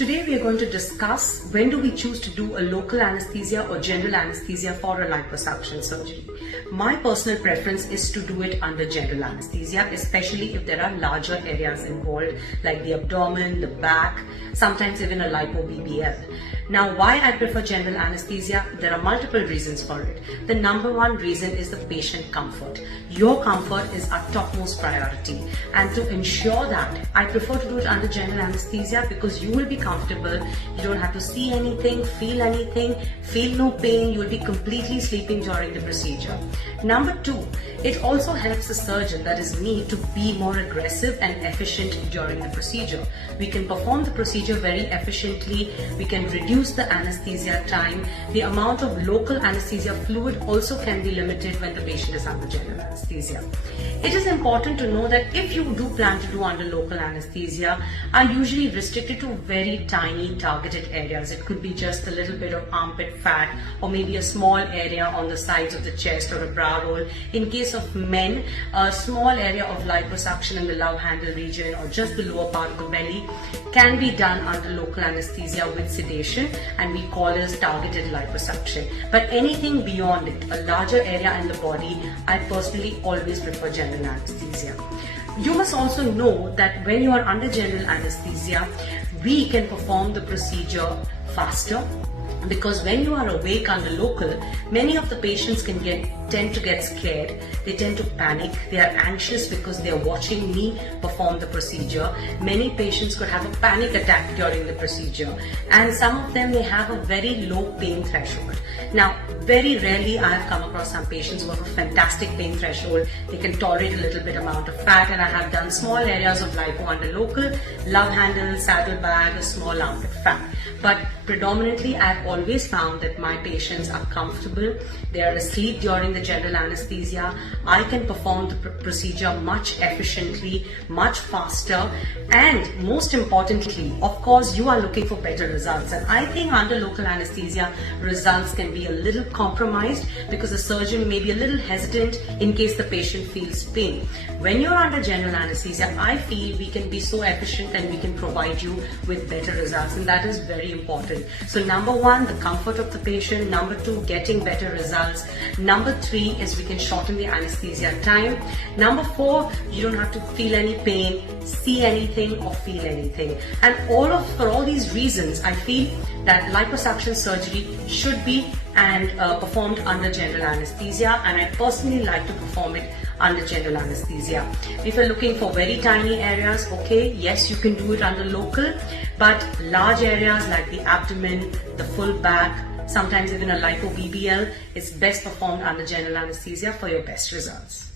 Today we are going to discuss when do we choose to do a local anesthesia or general anesthesia for a liposuction surgery. My personal preference is to do it under general anesthesia, especially if there are larger areas involved like the abdomen, the back, sometimes even a lipo BBL. Now, why I prefer general anesthesia? There are multiple reasons for it. The number one reason is the patient comfort. Your comfort is our topmost priority. And to ensure that, I prefer to do it under general anesthesia because you will be comfortable. You don't have to see anything, feel no pain. You will be completely sleeping during the procedure. Number two, it also helps the surgeon, that is me, to be more aggressive and efficient during the procedure. We can perform the procedure very efficiently. We can reduce the anesthesia time. The amount of local anesthesia fluid also can be limited when the patient is under general anesthesia. It is important to know that if you do plan to do under local anesthesia, are usually restricted to very tiny targeted areas. It could be just a little bit of armpit fat or maybe a small area on the sides of the chest or a brow roll. In case of men, a small area of liposuction in the love handle region or just the lower part of the belly can be done under local anesthesia with sedation, and we call it as targeted liposuction. But anything beyond it, a larger area in the body, I personally always prefer general anesthesia. You must also know that when you are under general anesthesia, we can perform the procedure faster, because when you are awake under local, many of the patients tend to get scared. They tend to panic. They are anxious because they are watching me perform the procedure. Many patients could have a panic attack during the procedure, and some of them may have a very low pain threshold. Now, very rarely I have come across some patients who have a fantastic pain threshold. They can tolerate a little bit amount of fat, and I have done small areas of lipo under local, love handle, saddle bag, a small armpit fat. But predominantly, I've always found that my patients are comfortable. They are asleep during the general anesthesia. I can perform the procedure much efficiently, much faster, and most importantly, of course, you are looking for better results. And I think under local anesthesia, results can be a little compromised because the surgeon may be a little hesitant in case the patient feels pain. When you're under general anesthesia, I feel we can be so efficient and we can provide you with better results, and that is very important. So number one, the comfort of the patient. Number two, getting better results. Number three is we can shorten the anesthesia time. Number four, you don't have to feel any pain, see anything or feel anything. And for all these reasons, I feel that liposuction surgery should be performed under general anesthesia, and I personally like to perform it under general anesthesia. If you're looking for very tiny areas, okay, yes, you can do it under local, but large areas like the abdomen, the full back, sometimes even a lipo BBL, is best performed under general anesthesia for your best results.